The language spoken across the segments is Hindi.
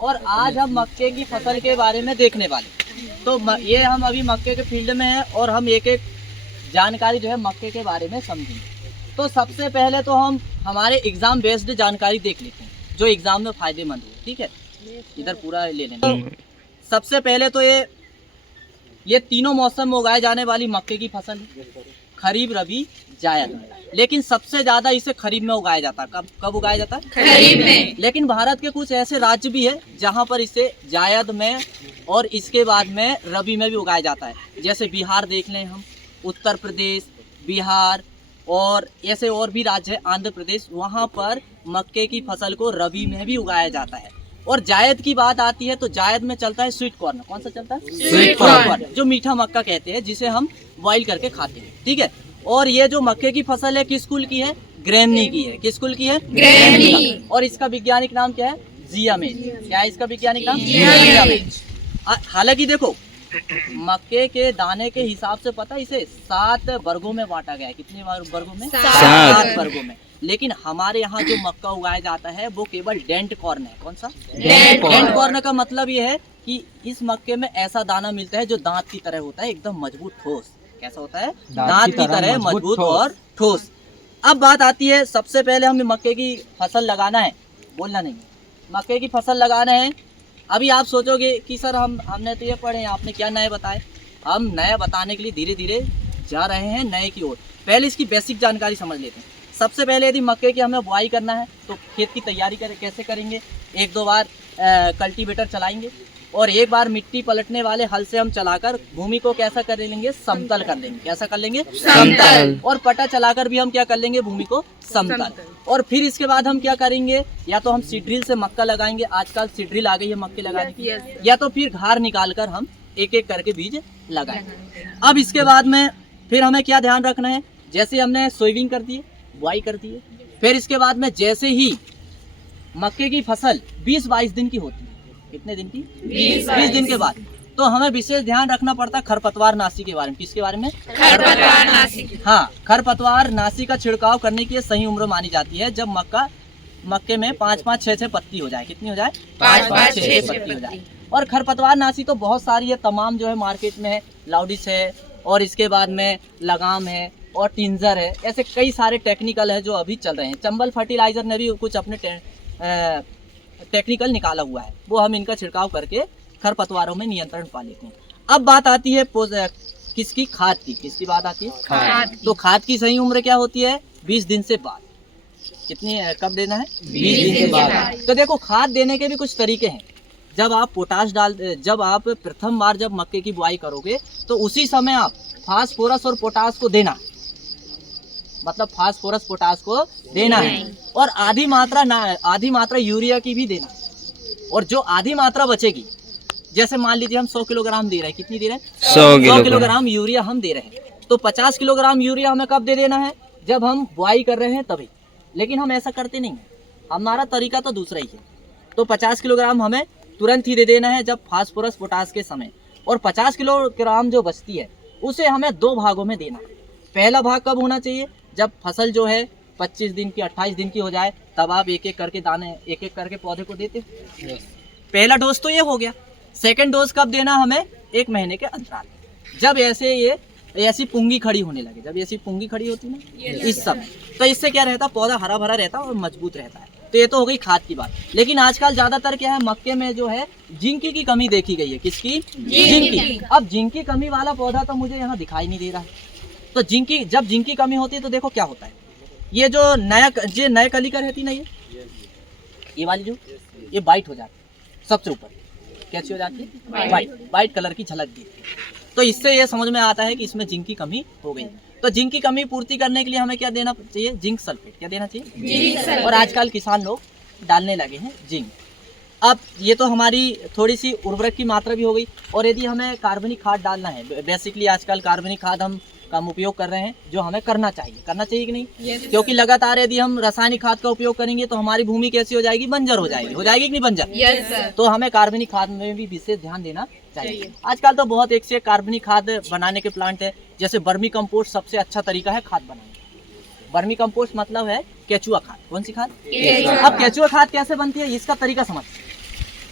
और आज हम मक्के की फसल के बारे में देखने वाले। तो ये हम अभी मक्के के फील्ड में हैं और हम एक एक जानकारी जो है मक्के के बारे में समझेंगे। तो सबसे पहले तो हम हमारे एग्जाम बेस्ड जानकारी देख लेते हैं जो एग्जाम में फायदेमंद हो। ठीक है, इधर पूरा ले लेना। तो सबसे पहले तो ये तीनों मौसम में उगाए जाने वाली मक्के की फसल है, खरीफ, रबी, जायद। लेकिन सबसे ज्यादा इसे खरीफ में उगाया जाता है। कब उगाया जाता है? खरीफ में। लेकिन भारत के कुछ ऐसे राज्य भी है जहाँ पर इसे जायद में और इसके बाद में रबी में भी उगाया जाता है। जैसे बिहार देख लें हम, उत्तर प्रदेश, बिहार और ऐसे और भी राज्य है, आंध्र प्रदेश, वहाँ पर मक्के की फसल को रबी में भी उगाया जाता है। और जायद की बात आती है तो जायद में चलता है स्वीट कॉर्न। कौन सा चलता है? स्वीट कॉर्न, जो मीठा मक्का कहते हैं, जिसे हम बॉइल करके खाते हैं। ठीक है, और ये जो मक्के की फसल है किस कुल की है? ग्रैमनी की है। किस कुल की है? ग्रैमनी। और इसका वैज्ञानिक नाम क्या है? जिया मेज। क्या है इसका वैज्ञानिक नाम? जिया मेज। हालांकि देखो, मक्के के दाने के हिसाब से पता है इसे 7 वर्गों में बांटा गया है। कितने वर्गों में? 7 वर्गों में। लेकिन हमारे यहाँ जो मक्का उगाया जाता है वो केवल डेंट कॉर्न है। कौन सा? डेंट कॉर्न का मतलब ये है कि इस मक्के में ऐसा दाना मिलता है जो दांत की तरह होता है, एकदम मजबूत ठोस। कैसा होता है? दांत की तरह मजबूत और ठोस। अब बात आती है, सबसे पहले हमें मक्के की फसल लगाना है, बोलना नहीं, मक्के की फसल लगाना है। अभी आप सोचोगे कि सर हमने तो ये पढ़े हैं, आपने क्या नए बताए? हम नया बताने के लिए धीरे धीरे जा रहे हैं नए की ओर। पहले इसकी बेसिक जानकारी समझ लेते हैं। सबसे पहले यदि मक्के की हमें बुआई करना है तो खेत की तैयारी कैसे करेंगे? 1-2 बार कल्टीवेटर चलाएंगे और एक बार मिट्टी पलटने वाले हल से हम चलाकर भूमि को कैसा कर लेंगे? समतल कर लेंगे। कैसा कर लेंगे? समतल। और पटा चलाकर भी हम क्या कर लेंगे? भूमि को समतल। और फिर इसके बाद हम क्या करेंगे? या तो हम सीड ड्रिल से मक्का लगाएंगे, आजकल सीड ड्रिल आ गई है मक्के लगाने की, या तो फिर घार निकाल कर हम एक एक करके बीज लगाएंगे। अब इसके बाद में फिर हमें क्या ध्यान रखना है? जैसे हमने सोइविंग कर दी है, बुआई कर दी है, फिर इसके बाद में जैसे ही मक्के की फसल 20-22 दिन की होती है, कितने दिन की? 20 दिन के बाद, तो हमें विशेष ध्यान रखना पड़ता है खरपतवार नाशी के बारे में। किसके बारे में? खरपतवार नाशी। हाँ, खरपतवार नाशी का छिड़काव करने की सही उम्र मानी जाती है जब मक्के में 5-5, 6-6 पत्ती हो जाए। कितनी हो जाए? 5-5, 6-6 पत्ती हो जाए। और खरपतवार नाशी तो बहुत सारी है, तमाम जो है मार्केट में है। लाउडिस है और इसके बाद में लगाम है और टिंजर है। ऐसे कई सारे टेक्निकल है जो अभी चल रहे हैं। चंबल फर्टिलाइजर ने भी कुछ अपने टेक्निकल निकाला हुआ है, वो हम इनका छिड़काव करके खरपतवारों में नियंत्रण पा लेते हैं। अब बात आती है किसकी? खाद की। किसकी बात आती है? खाद। तो खाद की सही उम्र क्या होती है? 20 दिन से बाद। कितनी कब देना है? 20 दिन से बाद। तो देखो, खाद देने के भी कुछ तरीके हैं। जब आप प्रथम बार जब मक्के की बुआई करोगे तो उसी समय आप फास्फोरस और पोटास को देना, मतलब फास्फोरस पोटास को देना है। और आधी मात्रा यूरिया की भी देना। और जो आधी मात्रा बचेगी, जैसे मान लीजिए हम 100 किलोग्राम दे रहे हैं, कितनी दे रहे हैं? 100 किलोग्राम यूरिया हम दे रहे हैं, तो 50 किलोग्राम यूरिया हमें कब दे देना है? जब हम बुआई कर रहे हैं तभी। लेकिन हम ऐसा करते नहीं है, हमारा तरीका तो दूसरा ही है। तो 50 किलोग्राम हमें तुरंत ही दे देना है जब फास्फोरस पोटास के समय, और 50 किलोग्राम जो बचती है उसे हमें 2 भागों में देना है। पहला भाग कब होना चाहिए? जब फसल जो है 25 दिन की, 28 दिन की हो जाए, तब आप एक एक करके दाने, एक एक करके पौधे को देते। पहला डोज तो ये हो गया। सेकंड डोज कब देना हमें? 1 महीने के अंतराल, जब ऐसी पुंगी खड़ी होने लगे। जब ऐसी पुंगी खड़ी होती ना, इस समय, तो इससे क्या रहता? पौधा हरा भरा रहता है और मजबूत रहता है। तो ये तो हो गई खाद की बात। लेकिन आजकल ज्यादातर क्या है, मक्के में जो है जिंक की कमी देखी गई है। किसकी? जिंक की। अब जिंक की कमी वाला पौधा तो मुझे यहाँ दिखाई नहीं दे रहा है। तो जब जिंक की कमी होती है तो देखो क्या होता है, ये जो नए कलिका रहती ना, ये वाली जो ये वाइट हो जाती है सबसे ऊपर। कैसी हो जाती है? वाइट कलर की झलक दी। तो इससे ये समझ में आता है कि इसमें जिंक की कमी हो गई। तो जिंक की कमी पूर्ति करने के लिए हमें क्या देना चाहिए? Zinc sulphate. क्या देना चाहिए? और आजकल किसान लोग डालने लगे हैं जिंक। अब ये तो हमारी थोड़ी सी उर्वरक की मात्रा भी हो गई। और यदि हमें कार्बनिक खाद डालना है, बेसिकली आजकल कार्बनिक खाद हम कम उपयोग कर रहे हैं, जो हमें करना चाहिए कि नहीं? क्योंकि लगातार यदि हम रासायनिक खाद का उपयोग करेंगे तो हमारी भूमि कैसी हो जाएगी? बंजर हो जाएगी कि नहीं बंजर? तो हमें कार्बनिक खाद में भी विशेष ध्यान देना चाहिए। आजकल तो बहुत एक से कार्बनिक खाद बनाने के प्लांट है। जैसे वर्मी कंपोस्ट सबसे अच्छा तरीका है खाद बनाने का। वर्मी कंपोस्ट मतलब है केचुआ खाद। कौन सी खाद? अब केचुआ खाद कैसे बनती है, इसका तरीका समझ।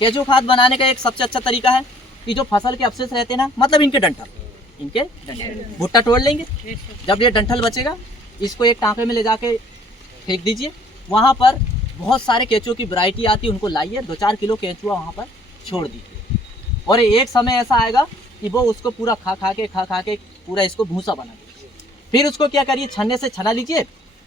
केंचुआ खाद बनाने का एक सबसे अच्छा तरीका है कि जो फसल के अवशेष रहते हैं ना, मतलब इनके डंठल भुट्टा तोड़ लेंगे। जब ये डंठल बचेगा इसको एक टाँके में ले जाके फेंक दीजिए। वहाँ पर बहुत सारे केंचुओं की वैरायटी आती है, उनको लाइए, 2-4 किलो केंचुआ वहाँ पर छोड़ दीजिए। और एक समय ऐसा आएगा कि वो उसको पूरा खा खा के पूरा इसको भूसा बना दीजिए। फिर उसको क्या करिए, छन्ने से छना लीजिए,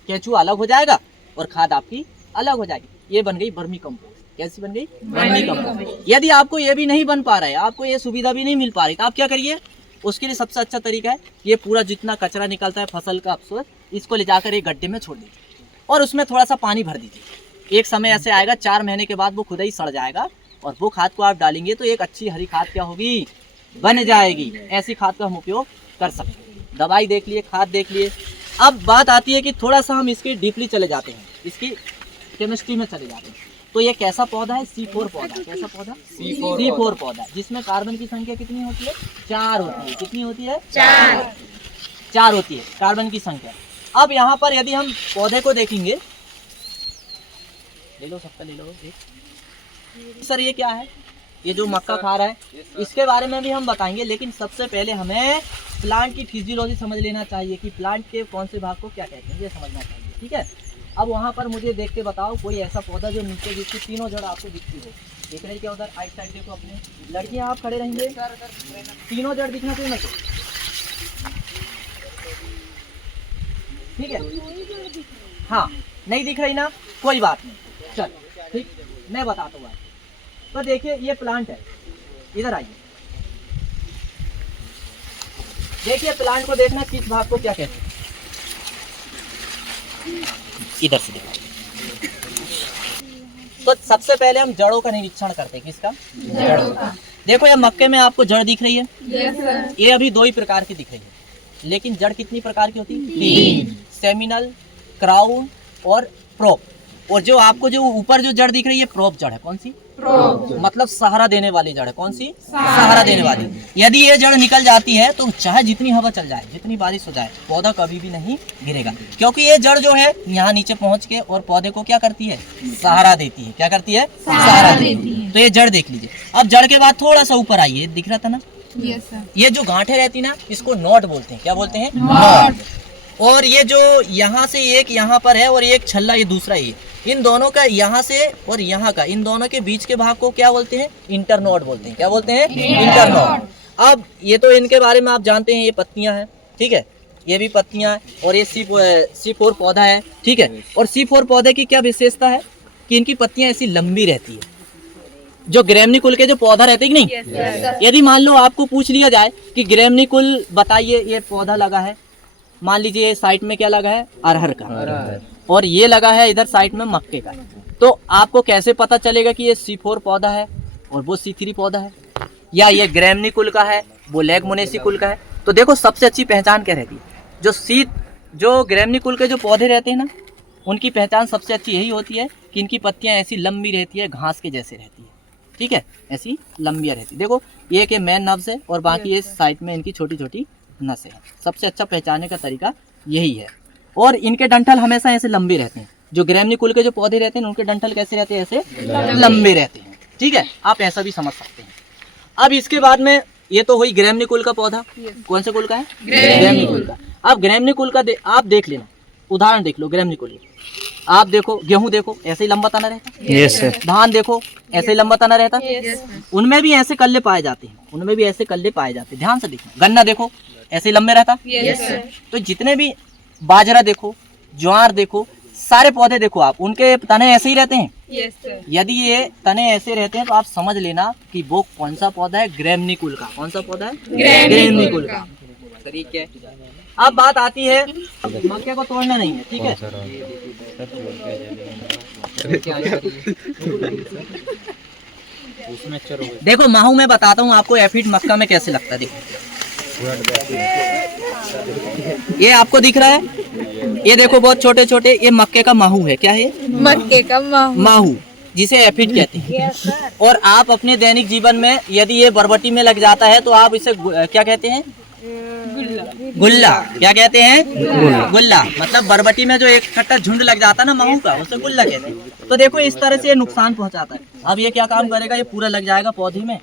केंचुआ अलग हो जाएगा और खाद आपकी अलग हो जाएगी। ये बन गई वर्मी कंपोस्ट। कैसी बन गई? Vermi compost. यदि आपको ये भी नहीं बन पा रहा है, आपको ये सुविधा भी नहीं मिल पा रही, तो आप क्या करिए, उसके लिए सबसे अच्छा तरीका है ये पूरा जितना कचरा निकलता है फसल का अवशेष, इसको ले जाकर एक गड्ढे में छोड़ दीजिए और उसमें थोड़ा सा पानी भर दीजिए। एक समय ऐसे आएगा 4 महीने के बाद वो खुद ही सड़ जाएगा और वो खाद को आप डालेंगे तो एक अच्छी हरी खाद क्या होगी, बन जाएगी। ऐसी खाद का हम उपयोग कर सकते हैं। दवाई देख लिए, खाद देख लिए। अब बात आती है कि थोड़ा सा हम इसकी डीपली चले जाते हैं, इसकी केमिस्ट्री में चले जाते हैं। तो ये कैसा पौधा है? C4 पौधा। कैसा पौधा? C4 पौधा, जिसमें कार्बन की संख्या कितनी होती है? 4 होती है। कितनी होती है? 4 होती है कार्बन की संख्या। अब यहाँ पर यदि हम पौधे को देखेंगे, ले लो सबका, ले लो एक। सर ये क्या है? ये जो मक्का खा रहा है, इसके बारे में भी हम बताएंगे, लेकिन सबसे पहले हमें प्लांट की फिजियोलॉजी समझ लेना चाहिए कि प्लांट के कौन से भाग को क्या कहते हैं, ये समझना चाहिए। ठीक है, अब वहाँ पर मुझे देख के बताओ कोई ऐसा पौधा जो नीचे जिसकी तीनों जड़ आपको दिखती हो। देख रहे क्या उधर? आइट साइड देखो अपने, लड़कियाँ आप खड़े रहेंगे, तीनों जड़ दिखना चाहिए ना। ठीक है, हाँ नहीं दिख रही ना, कोई बात नहीं, चल ठीक, मैं बताता हूँ। तो देखिए ये प्लांट है, इधर आइए, देखिए प्लांट को देखना किस भाग को क्या कहते हैं, इधर से देखो। तो सबसे पहले हम जड़ों का निरीक्षण करते हैं। किसका? जड़ों का। देखो ये मक्के में आपको जड़ दिख रही है, ये अभी 2 ही प्रकार की दिख रही है, लेकिन जड़ कितनी प्रकार की होती है? 3। सेमिनल, क्राउन और प्रोप। और जो आपको जो ऊपर जो जड़ दिख रही है प्रोप जड़ है। कौन सी? प्रोप, मतलब सहारा देने वाली जड़ है। कौन सी? सहारा देने वाली। यदि ये जड़ निकल जाती है तो चाहे जितनी हवा चल जाए, जितनी बारिश हो जाए, पौधा कभी भी नहीं गिरेगा, क्योंकि ये जड़ जो है यहाँ नीचे पहुँच के और पौधे को क्या करती है? सहारा देती है। क्या करती है? सहारा देती है। तो ये जड़ देख लीजिए। अब जड़ के बाद थोड़ा सा ऊपर आइए, दिख रहा था ना, ये जो गांठें रहती ना, इसको नोड बोलते हैं। क्या बोलते हैं? नोड। और ये जो यहाँ से एक यहाँ पर है और एक छल्ला, ये दूसरा ही, इन दोनों का यहाँ से और यहाँ का, इन दोनों के बीच के भाग को क्या बोलते हैं? इंटरनोड बोलते हैं। क्या बोलते हैं? इंटरनोड। अब ये तो इनके बारे में आप जानते हैं, ये पत्तियां हैं, ठीक है, ये भी पत्तियां हैं, और ये C4 पौधा है, ठीक है। और C4 पौधे की क्या विशेषता है कि इनकी पत्तियां ऐसी लंबी रहती है। जो ग्रेमनीकुल के जो पौधा रहते हैं कि नहीं, यदि मान लो आपको पूछ लिया जाए कि ग्रेमनीकुल बताइए, ये पौधा लगा है, मान लीजिए साइड में क्या लगा है? अरहर का, और ये लगा है इधर साइड में मक्के का, तो आपको कैसे पता चलेगा कि ये C4 पौधा है और वो C3 पौधा है, या ये ग्रेमनीकुल का है वो लेगमुनेसी का है? तो देखो सबसे अच्छी पहचान क्या रहती है, जो ग्रेमनीकुल के जो पौधे रहते हैं ना, उनकी पहचान सबसे अच्छी यही होती है कि इनकी पत्तियां ऐसी लंबी रहती है, घास के जैसे रहती है, ठीक है, ऐसी लंबियाँ रहती है। देखो ये के मेन नब्ज है और बाकी ये साइड में इनकी छोटी छोटी नसें हैं। सबसे अच्छा पहचानने का तरीका यही है। और इनके डंठल हमेशा ऐसे लंबे रहते हैं। जो ग्रेमनीकुल के जो पौधे रहते हैं उनके डंठल कैसे रहते हैं? ऐसे लंबे रहते हैं, ठीक है, आप ऐसा भी समझ सकते हैं। अब इसके बाद में ये तो हुई ग्रेमनीकुल का पौधा। कौन से कुल का है? ग्रेमनीकुल का। अब ग्रेमनीकुल का आप देख लेना, उदाहरण देख लो ग्रेमनीकुल। आप देखो गेहूं, देखो ऐसे ही लंबा तना रहता है। Yes sir. धान देखो ऐसे ही लंबा तना रहता है। उनमें भी ऐसे कल्ले पाए जाते हैं, उनमें भी ऐसे कल्ले पाए जाते हैं, ध्यान से देखना। गन्ना देखो ऐसे ही लंबे रहता है। तो जितने भी बाजरा देखो, ज्वार देखो, सारे पौधे देखो आप, उनके तने ऐसे ही रहते हैं। यदि ये तने ऐसे रहते हैं तो आप समझ लेना कि वो कौन सा पौधा है? ग्रेमनीकुल का। कौन सा पौधा है? ग्रेमनीकुल का। ठीक है, अब बात आती है, मक्के को तोड़ना नहीं है, ठीक है, देखो माहू मैं बताता हूँ आपको एफिड मक्का में कैसे लगता है। देखो ये आपको दिख रहा है, ये देखो बहुत छोटे छोटे, ये मक्के का माहू है। क्या है? मक्के का माहू, जिसे एफिड कहते हैं। और आप अपने दैनिक जीवन में यदि ये बरबटी में लग जाता है तो आप इसे क्या कहते हैं? गुल्ला। क्या कहते हैं? गुल्ला। मतलब बरबटी में जो एक इकट्ठा झुंड लग जाता है ना महू का, उसे गुल्ला कहते हैं। तो देखो इस तरह से ये नुकसान पहुंचाता है। अब ये क्या काम करेगा, ये पूरा लग जाएगा पौधे में।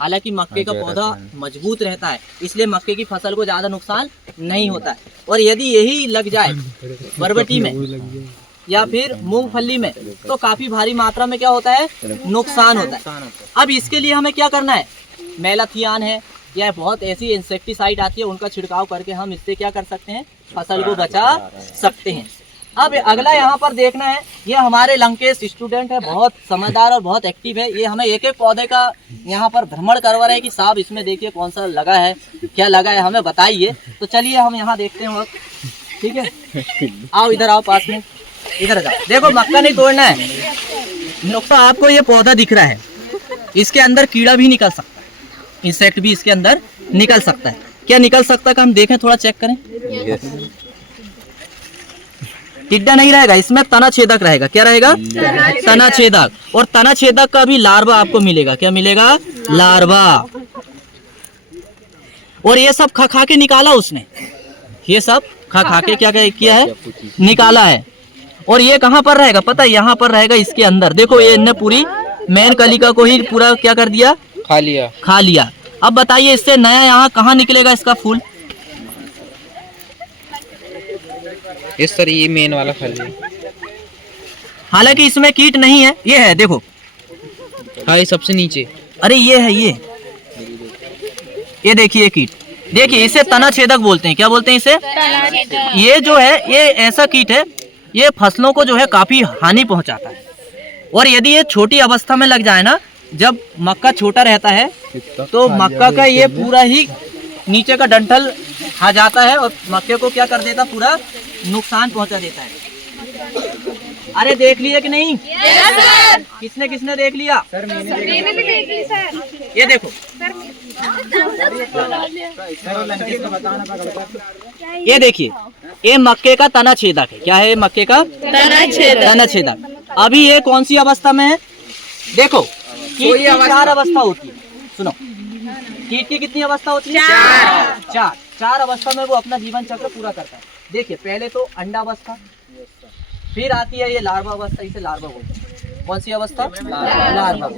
हालांकि मक्के का पौधा मजबूत रहता है, इसलिए मक्के की फसल को ज्यादा नुकसान नहीं होता है। और यदि यही लग जाए बरबटी में या फिर मूंगफली में, तो काफी भारी मात्रा में क्या होता है, नुकसान होता है। अब इसके लिए हमें क्या करना है, मेलाथियान है या बहुत ऐसी इंसेक्टिसाइड आती है, उनका छिड़काव करके हम इससे क्या कर सकते हैं, फसल को बचा सकते हैं। अब अगला यहाँ पर देखना है, ये हमारे लंकेश स्टूडेंट है, बहुत समझदार और बहुत एक्टिव है। ये हमें एक एक पौधे का यहाँ पर भ्रमण करवा रहे हैं कि साहब इसमें देखिए कौन सा लगा है, क्या लगा है, हमें बताइए। तो चलिए हम यहाँ देखते हैं वक्त, ठीक है। आओ इधर आओ, पास में इधर जाओ। देखो मक्का नहीं तोड़ना है, तो आपको ये पौधा दिख रहा है, इसके अंदर कीड़ा भी निकल सकता है, इंसेक्ट भी इसके अंदर निकल सकता है। क्या निकल सकता है का हम देखें, थोड़ा चेक करें। टिड्डा नहीं रहेगा इसमें, तना छेदक रहेगा। क्या रहेगा? तना छेदक। और तना छेदक का भी लार्वा आपको मिलेगा। क्या मिलेगा? लार्वा। और ये सब खा खा के निकाला उसने, ये सब खा खा के क्या किया है, निकाला है। और ये कहाँ पर रहेगा पता है, यहाँ पर रहेगा इसके अंदर। देखो ये इनने पूरी मेन कलिका को ही पूरा क्या कर दिया, खा लिया। अब बताइए इससे नया यहाँ कहाँ निकलेगा इसका फूल। इस तरह ये मेन वाला फल है। हालांकि इसमें कीट नहीं है, ये है देखो। हाँ ये सबसे नीचे, अरे ये है, ये देखिए कीट, देखिए इसे तना छेदक बोलते हैं। क्या बोलते हैं इसे? ये जो है ये ऐसा कीट है, ये फसलों को जो है काफी हानि पहुंचाता है। और यदि ये छोटी अवस्था में लग जाए ना, जब मक्का छोटा रहता है तो मक्का का ये पूरा ही नीचे का डंठल खा जाता है और मक्के को क्या कर देता, पूरा नुकसान पहुंचा देता है। अरे देख लिया कि नहीं? किसने किसने देख लिया? सर मैंने भी देख ली सर। ये देखो ये देखिए, ये मक्के का तना छेदक है। क्या है? मक्के का तना छेदक। अभी ये कौन सी अवस्था में है? देखो कीट की 4 अवस्था होती है। सुनो, कीट की कितनी अवस्था होती है? 4। 4 अवस्था में वो अपना जीवन चक्र पूरा करता है। देखिए पहले तो अंडा अवस्था, फिर आती है ये लार्वा अवस्था, इसे लार्वा बोलते हैं। कौन सी अवस्था? लार्वा।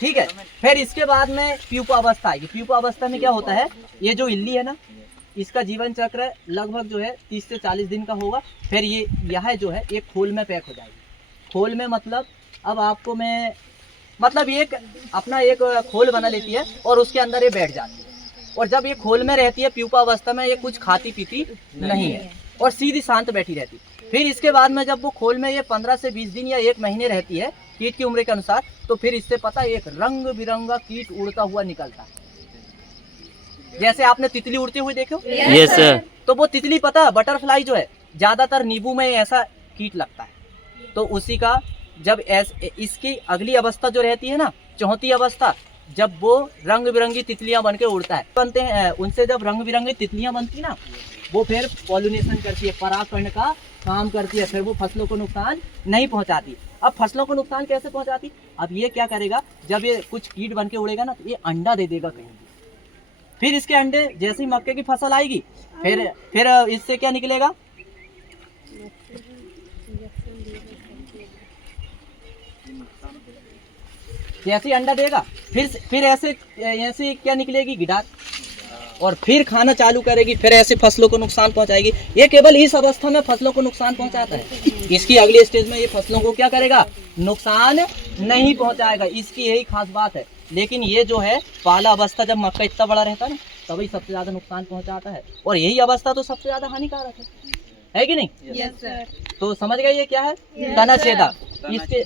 ठीक है। फिर इसके बाद में प्यूपा अवस्था आएगी। प्यूपा अवस्था में क्या होता है, ये जो इल्ली है ना, इसका जीवन चक्र लगभग जो है 30 से 40 दिन का होगा। फिर ये यह जो है एक खोल में पैक हो जाएगी। खोल में मतलब अब आपको मैं मतलब एक अपना एक खोल बना लेती है और उसके अंदर ये बैठ जाती है। और जब ये खोल में रहती है प्यूपा अवस्था में, ये कुछ खाती पीती नहीं है और सीधी शांत बैठी रहती है। फिर इसके बाद में जब वो खोल में ये 15 से 20 दिन या 1 महीने रहती है कीट की उम्र के अनुसार, तो फिर इससे पता एक रंग बिरंगा कीट उड़ता हुआ निकलता है। जैसे आपने तितली उड़ते हुए देखो, यस सर। तो वो तितली पता बटरफ्लाई जो है ज्यादातर नींबू में ऐसा कीट लगता है। तो उसी का जब इसकी अगली अवस्था जो रहती है ना, चौथी अवस्था, जब वो रंग बिरंगी तितलियां बन के उड़ता है, बनते हैं उनसे जब रंग बिरंगी तितलियां बनती ना, वो फिर पॉलिनेशन करती है, परागकण का काम करती है। फिर वो फसलों को नुकसान नहीं पहुंचाती। अब फसलों को नुकसान कैसे पहुंचाती? अब ये क्या करेगा, जब ये कुछ कीट बन के उड़ेगा ना, तो ये अंडा दे देगा कहीं। फिर इसके अंडे जैसे ही मक्के की फसल आएगी, फिर इससे क्या निकलेगा, जैसे ही अंडा देगा फिर ऐसे क्या निकलेगी, गिडार, और फिर खाना चालू करेगी, फिर ऐसे फसलों को नुकसान पहुंचाएगी। ये केवल इस अवस्था में फसलों को नुकसान पहुंचाता है। इसकी अगली स्टेज में ये फसलों को क्या करेगा, नुकसान नहीं पहुंचाएगा। इसकी यही खास बात है। लेकिन ये जो है पहला अवस्था, जब मक्का इतना बड़ा रहता है ना, तभी सबसे ज्यादा नुकसान पहुंचाता है। और यही अवस्था तो सबसे ज्यादा हानिकारक है कि नहीं? Yes sir. तो समझ गए ये क्या है, तना छेदक। इसके